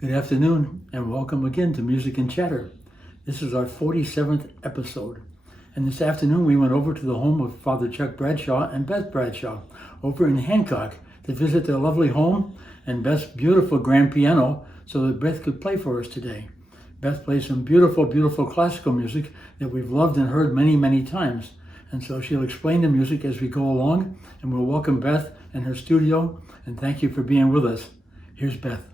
Good afternoon and welcome again to Music and Chatter. This is our 47th episode. And this afternoon we went over to the home of Father Chuck Bradshaw and Beth Bradshaw over in Hancock to visit their lovely home and Beth's beautiful grand piano so that Beth could play for us today. Beth plays some beautiful, beautiful classical music that we've loved and heard many, many times. And so she'll explain the music as we go along, and we'll welcome Beth in her studio and thank you for being with us. Here's Beth.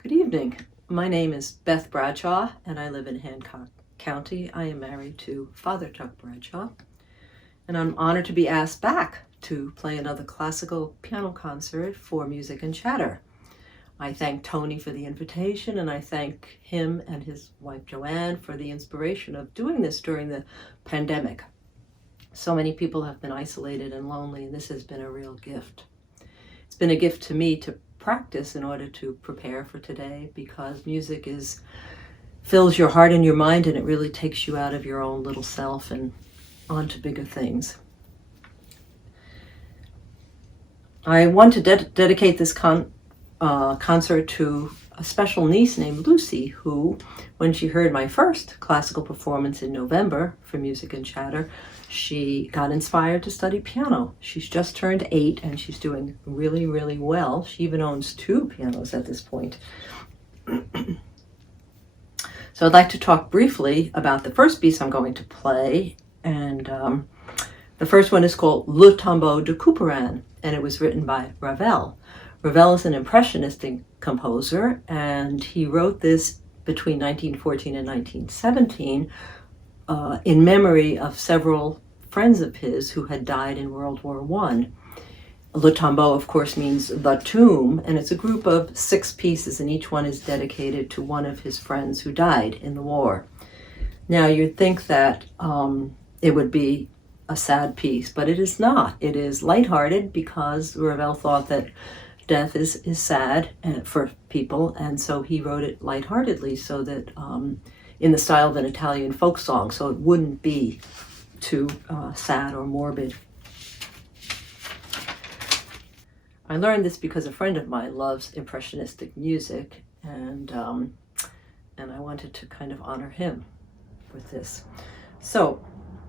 Good evening. My name is Beth Bradshaw and I live in Hancock County. I am married to Father Chuck Bradshaw and I'm honored to be asked back to play another classical piano concert for Music and Chatter. I thank Tony for the invitation and I thank him and his wife Joanne for the inspiration of doing this during the pandemic. So many people have been isolated and lonely, and this has been a real gift. It's been a gift to me to practice in order to prepare for today, because music fills your heart and your mind, and it really takes you out of your own little self and onto bigger things. I want to dedicate this concert to a special niece named Lucy, who, when she heard my first classical performance in November for Music and Chatter, she got inspired to study piano. She's just turned 8 and she's doing really, really well. She even owns 2 pianos at this point. So I'd like to talk briefly about the first piece I'm going to play. And the first one is called Le Tombeau de Couperin, and it was written by Ravel. Ravel is an impressionist composer, and he wrote this between 1914 and 1917 in memory of several friends of his who had died in World War I. Le Tombeau, of course, means the tomb, and it's a group of 6 pieces, and each one is dedicated to one of his friends who died in the war. Now, you'd think that it would be a sad piece, but it is not. It is lighthearted because Ravel thought that death is sad for people, and so he wrote it lightheartedly so that in the style of an Italian folk song, so it wouldn't be too sad or morbid. I learned this because a friend of mine loves impressionistic music, and I wanted to kind of honor him with this. So,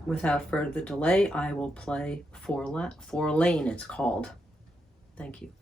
without further delay, I will play Four Lane, it's called. Thank you.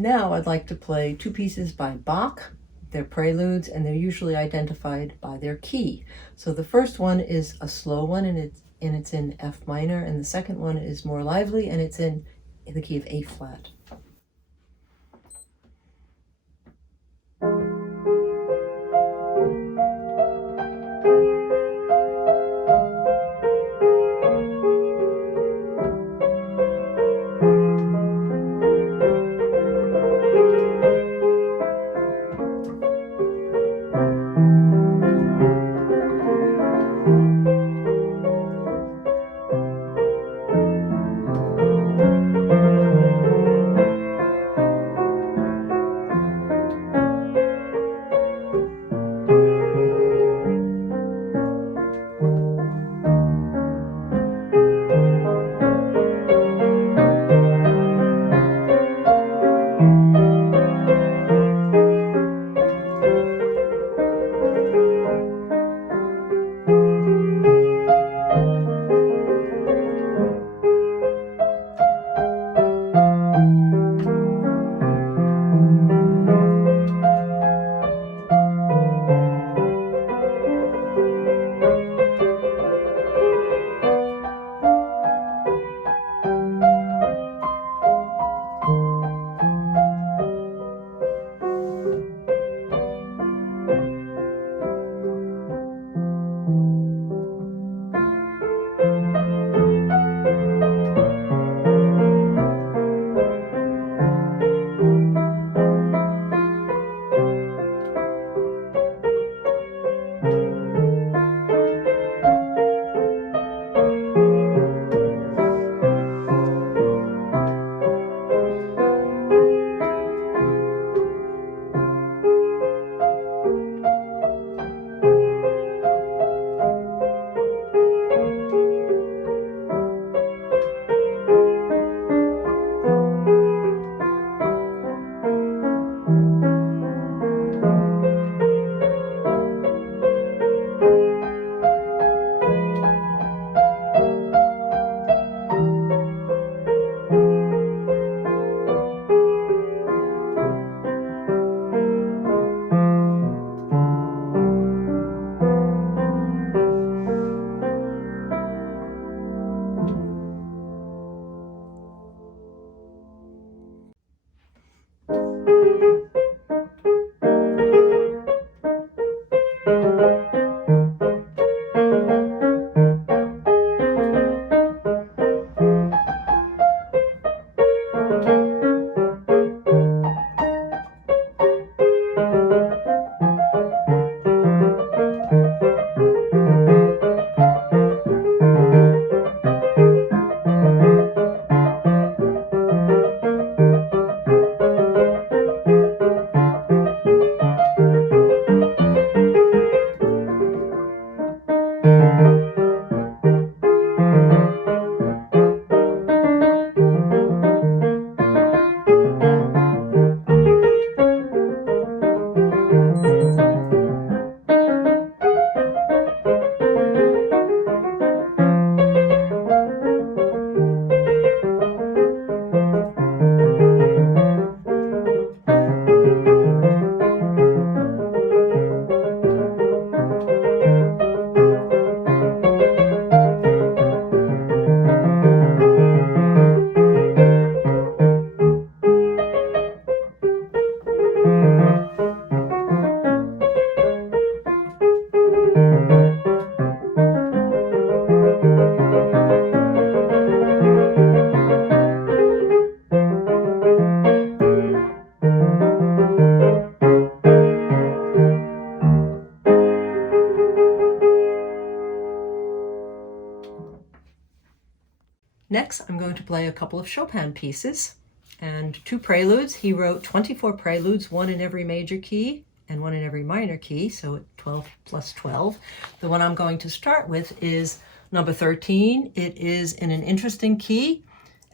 Now I'd like to play two pieces by Bach. They're preludes, and they're usually identified by their key. So the first one is a slow one, and it's in F minor, and the second one is more lively, and it's in the key of A flat. Next, I'm going to play a couple of Chopin pieces and two preludes. He wrote 24 preludes, one in every major key and one in every minor key, so 12 plus 12. The one I'm going to start with is number 13. It is in an interesting key,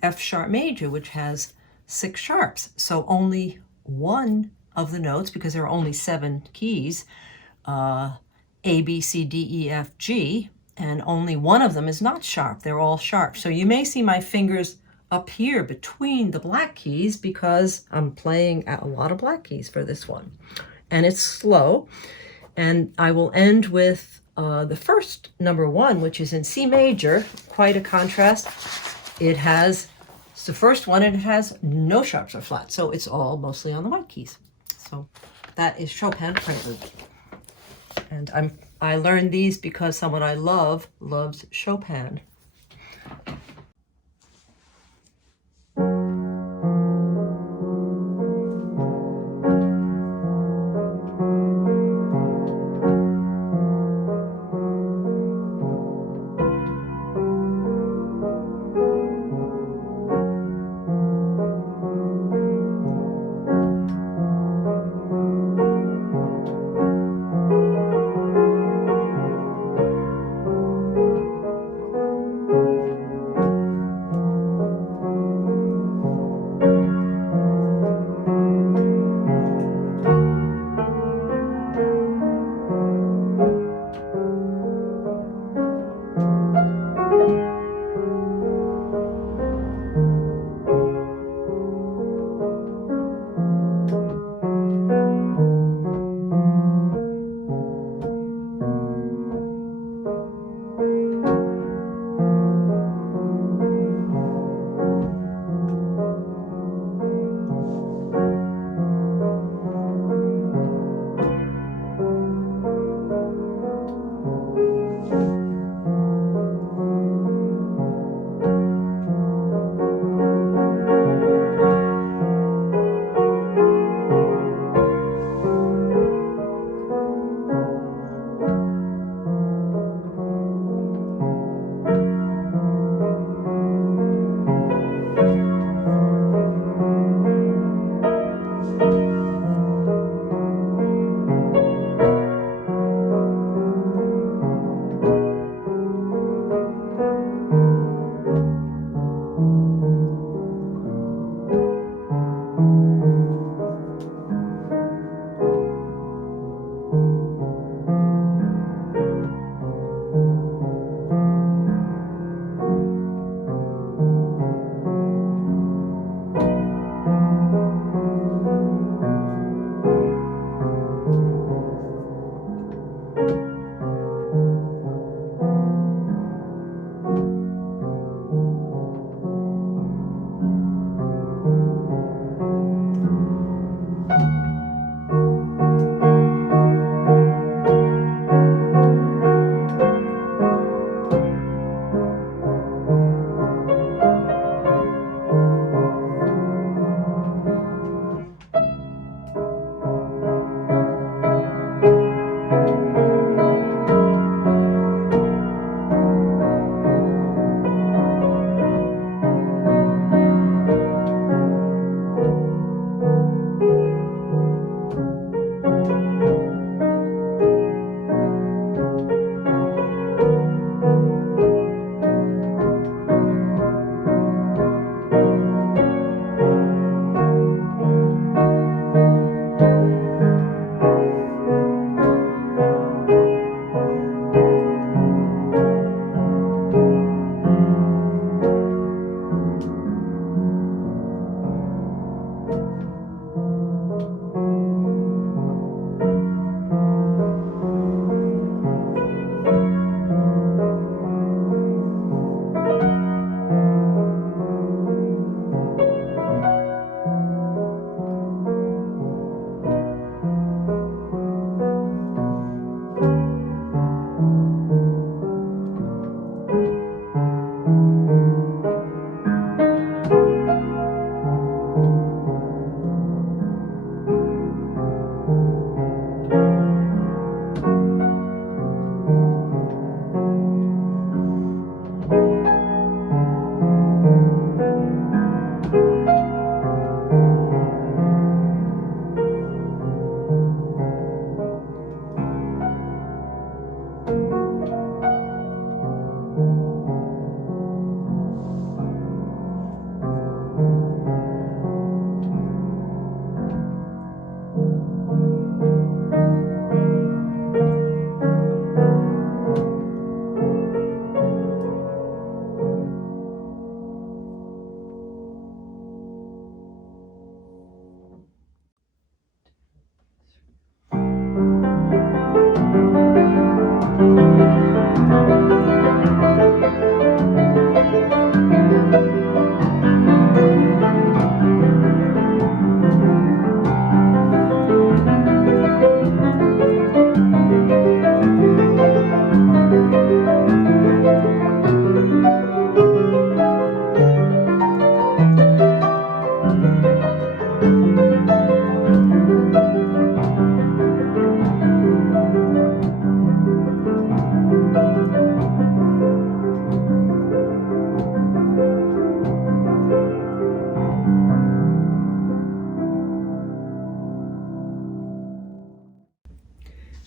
F sharp major, which has 6 sharps. So only one of the notes, because there are only 7 keys, A, B, C, D, E, F, G, and only one of them is not sharp. They're all sharp. So you may see my fingers up here between the black keys because I'm playing a lot of black keys for this one. And it's slow. And I will end with the first number 1, which is in C major, quite a contrast. It's the first one, and it has no sharps or flats, so it's all mostly on the white keys. So that is Chopin Prelude. And I learned these because someone I love loves Chopin.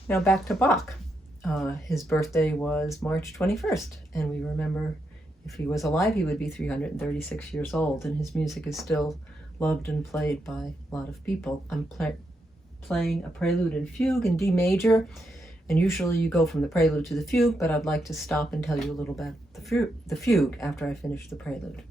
Now back to Bach. His birthday was March 21st, and we remember if he was alive, he would be 336 years old, and his music is still loved and played by a lot of people. I'm playing a prelude and fugue in D major, and usually you go from the prelude to the fugue, but I'd like to stop and tell you a little about the fugue after I finish the prelude.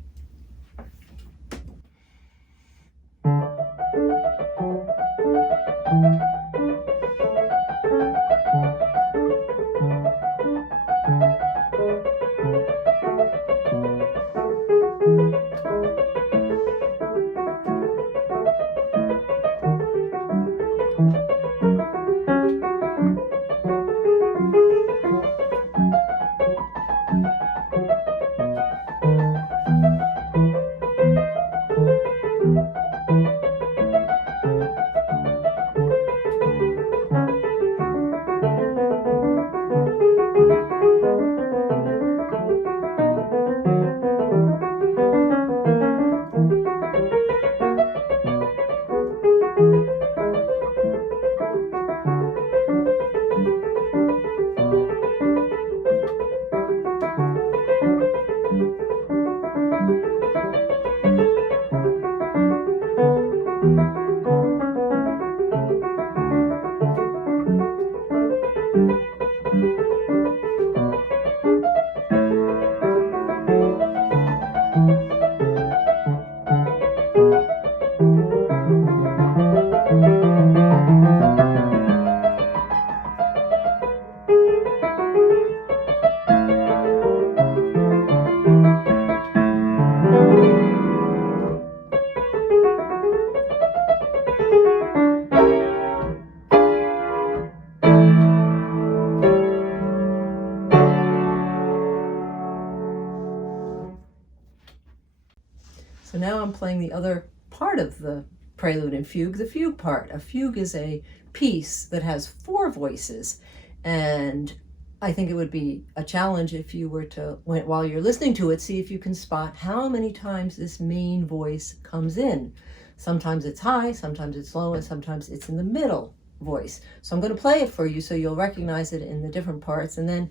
So now I'm playing the other part of the prelude and fugue, the fugue part. A fugue is a piece that has 4 voices, and I think it would be a challenge if you were to, while you're listening to it, see if you can spot how many times this main voice comes in. Sometimes it's high, sometimes it's low, and sometimes it's in the middle voice. So I'm going to play it for you so you'll recognize it in the different parts, and then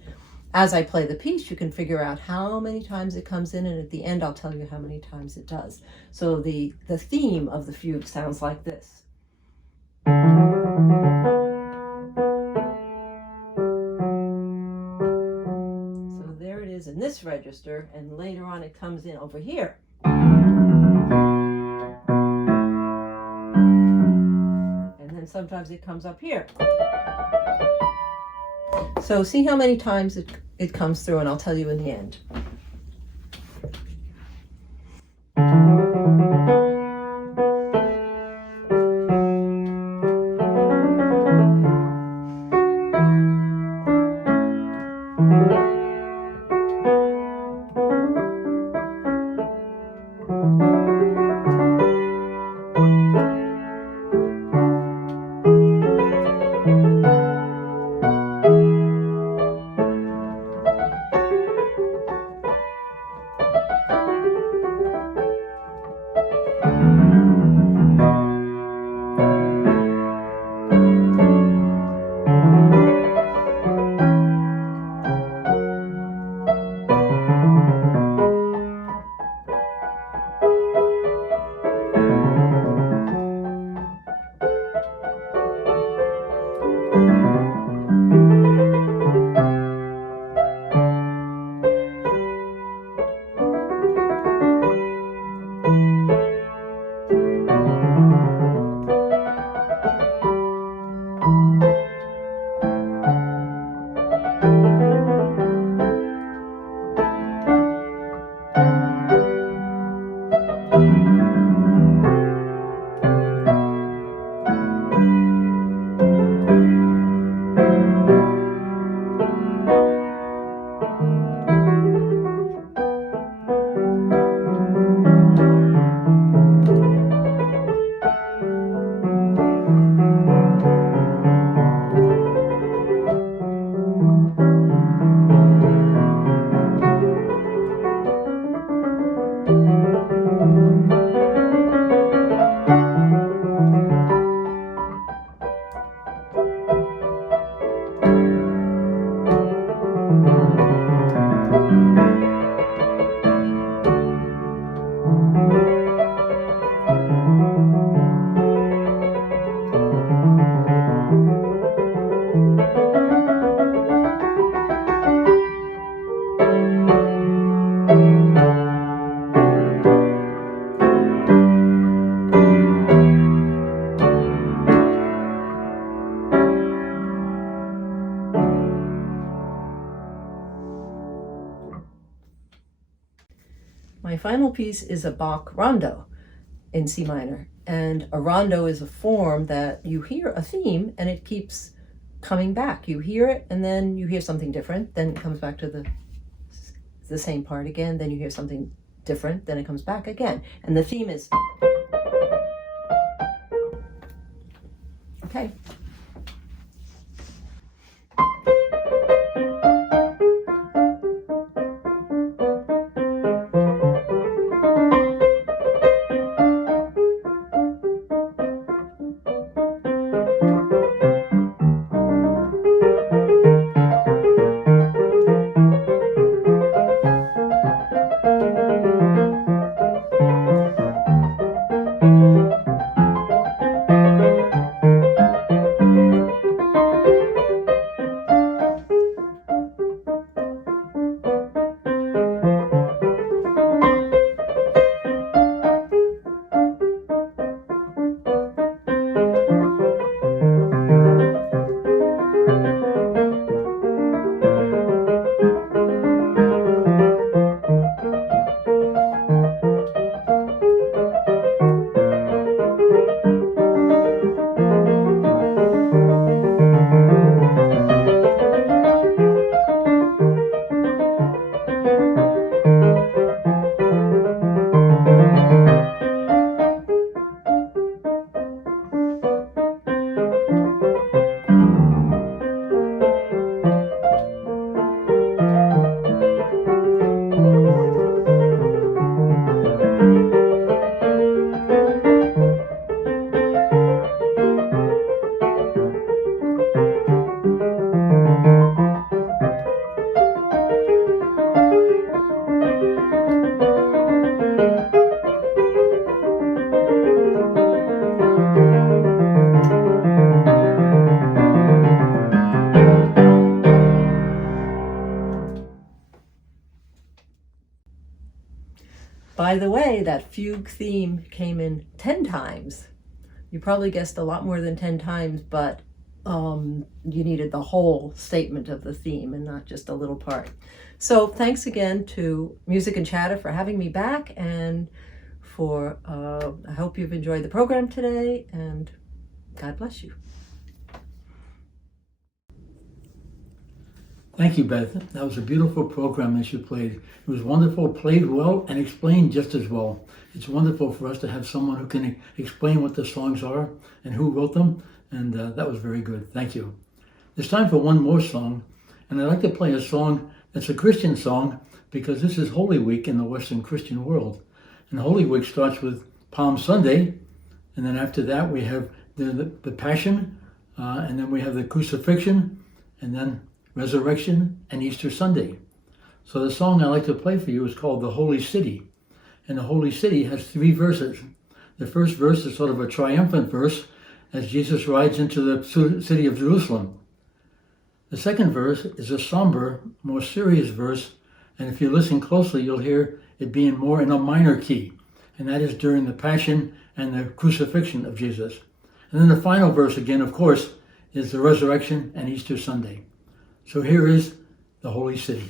as I play the piece, you can figure out how many times it comes in, and at the end I'll tell you how many times it does. So the theme of the fugue sounds like this. So there it is in this register, and later on it comes in over here. And then sometimes it comes up here. So see how many times it comes through, and I'll tell you in the end. final piece is a Bach rondo in C minor. And a rondo is a form that you hear a theme and it keeps coming back. You hear it and then you hear something different, then it comes back to the same part again, then you hear something different, then it comes back again. And the theme is... Okay. By the way, that fugue theme came in 10 times. You probably guessed a lot more than 10 times, but you needed the whole statement of the theme and not just a little part. So thanks again to Music and Chatter for having me back, and for I hope you've enjoyed the program today, and God bless you. Thank you, Beth. That was a beautiful program that you played. It was wonderful, played well, and explained just as well. It's wonderful for us to have someone who can explain what the songs are and who wrote them, and that was very good. Thank you. It's time for one more song, and I'd like to play a song that's a Christian song because this is Holy Week in the Western Christian world. And Holy Week starts with Palm Sunday, and then after that we have the Passion, and then we have the Crucifixion, and then Resurrection and Easter Sunday. So the song I like to play for you is called The Holy City. And the Holy City has 3 verses. The first verse is sort of a triumphant verse as Jesus rides into the city of Jerusalem. The second verse is a somber, more serious verse, and if you listen closely, you'll hear it being more in a minor key, and that is during the Passion and the Crucifixion of Jesus. And then the final verse again, of course, is the Resurrection and Easter Sunday. So here is The Holy City.